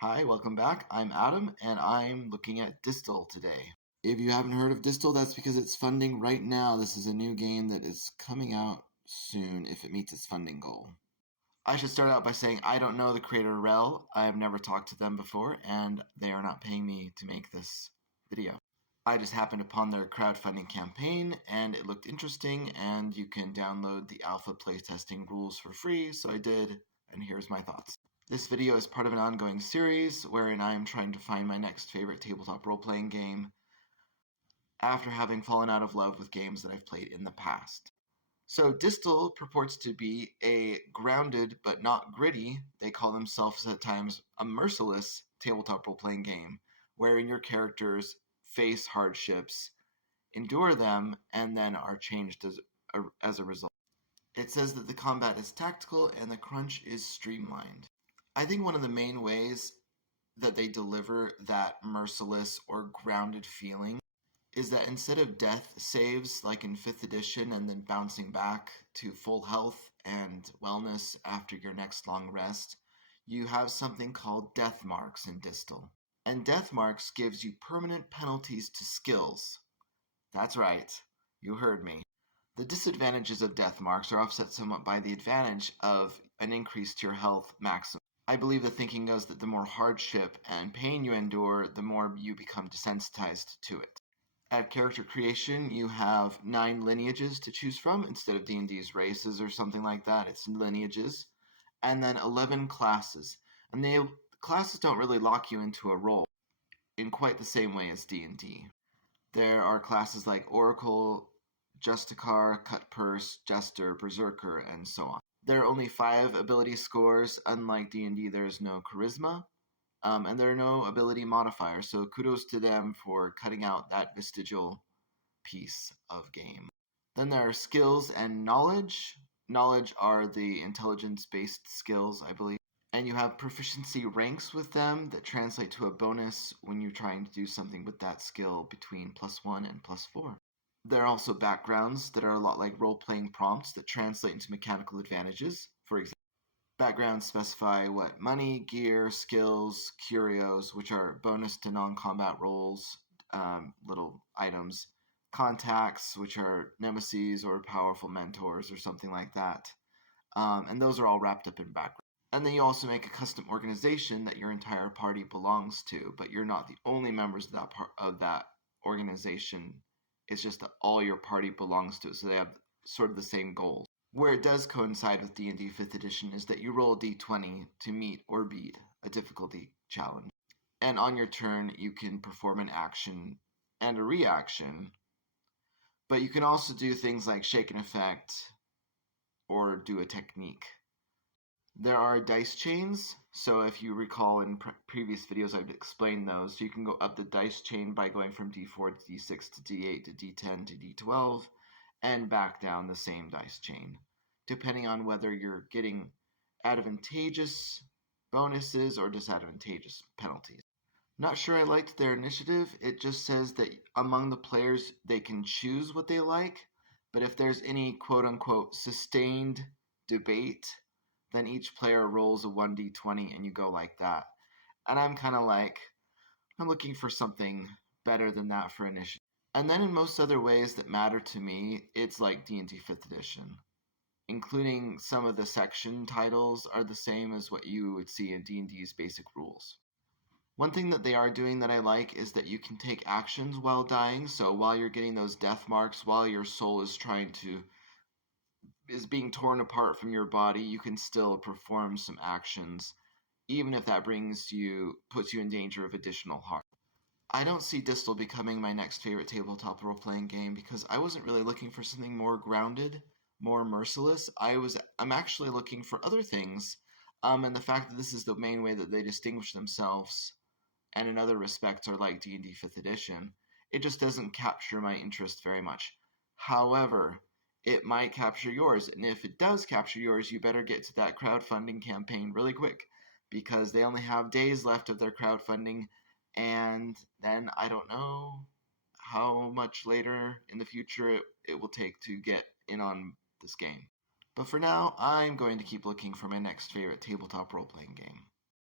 Hi, welcome back. I'm Adam, and I'm looking at Distal today. If you haven't heard of Distal, that's because it's funding right now. This is a new game that is coming out soon if it meets its funding goal. I should start out by saying I don't know the creator Rel. I have never talked to them before, and they are not paying me to make this video. I just happened upon their crowdfunding campaign, and it looked interesting, and you can download the alpha playtesting rules for free, so I did, and here's my thoughts. This video is part of an ongoing series wherein I am trying to find my next favorite tabletop role-playing game after having fallen out of love with games that I've played in the past. So Distal purports to be a grounded but not gritty, they call themselves at times a merciless tabletop role-playing game, wherein your characters face hardships, endure them, and then are changed as a result. It says that the combat is tactical and the crunch is streamlined. I think one of the main ways that they deliver that merciless or grounded feeling is that instead of death saves like in 5th edition and then bouncing back to full health and wellness after your next long rest, you have something called death marks in Distal. And death marks gives you permanent penalties to skills. That's right, you heard me. The disadvantages of death marks are offset somewhat by the advantage of an increase to your health maximum. I believe the thinking goes that the more hardship and pain you endure, the more you become desensitized to it. At character creation, you have 9 lineages to choose from instead of D&D's races or something like that. It's lineages. And then 11 classes. And the classes don't really lock you into a role in quite the same way as D&D. There are classes like Oracle, Justicar, Cutpurse, Jester, Berserker, and so on. There are only 5 ability scores. Unlike D&D, there is no charisma, and there are no ability modifiers, so kudos to them for cutting out that vestigial piece of game. Then there are skills and knowledge. Knowledge are the intelligence-based skills, I believe. And you have proficiency ranks with them that translate to a bonus when you're trying to do something with that skill between +1 and +4. There are also backgrounds that are a lot like role-playing prompts that translate into mechanical advantages. For example, backgrounds specify what money, gear, skills, curios, which are bonus to non-combat roles, little items, contacts, which are nemesis or powerful mentors or something like that. And those are all wrapped up in background. And then you also make a custom organization that your entire party belongs to, but you're not the only members of that organization. It's just that all your party belongs to it, so they have sort of the same goals. Where it does coincide with D&D 5th edition is that you roll a d20 to meet or beat a difficulty challenge. And on your turn, you can perform an action and a reaction, but you can also do things like shake an effect or do a technique. There are dice chains, so if you recall in previous videos I've explained those. So you can go up the dice chain by going from d4 to d6 to d8 to d10 to d12, and back down the same dice chain, depending on whether you're getting advantageous bonuses or disadvantageous penalties. Not sure I liked their initiative. It just says that among the players they can choose what they like, but if there's any quote-unquote sustained debate, then each player rolls a 1d20 and you go like that. And I'm kind of like, I'm looking for something better than that for initiative. And then in most other ways that matter to me, it's like D&D 5th edition. Including some of the section titles are the same as what you would see in D&D's basic rules. One thing that they are doing that I like is that you can take actions while dying. So while you're getting those death marks, while your soul is being torn apart from your body, you can still perform some actions, even if that puts you in danger of additional harm. I don't see Distal becoming my next favorite tabletop role-playing game because I wasn't really looking for something more grounded, more merciless. I'm actually looking for other things, and the fact that this is the main way that they distinguish themselves, and in other respects are like D&D 5th edition, it just doesn't capture my interest very much. However, it might capture yours, and if it does capture yours, you better get to that crowdfunding campaign really quick, because they only have days left of their crowdfunding, and then I don't know how much later in the future it will take to get in on this game. But for now, I'm going to keep looking for my next favorite tabletop role-playing game.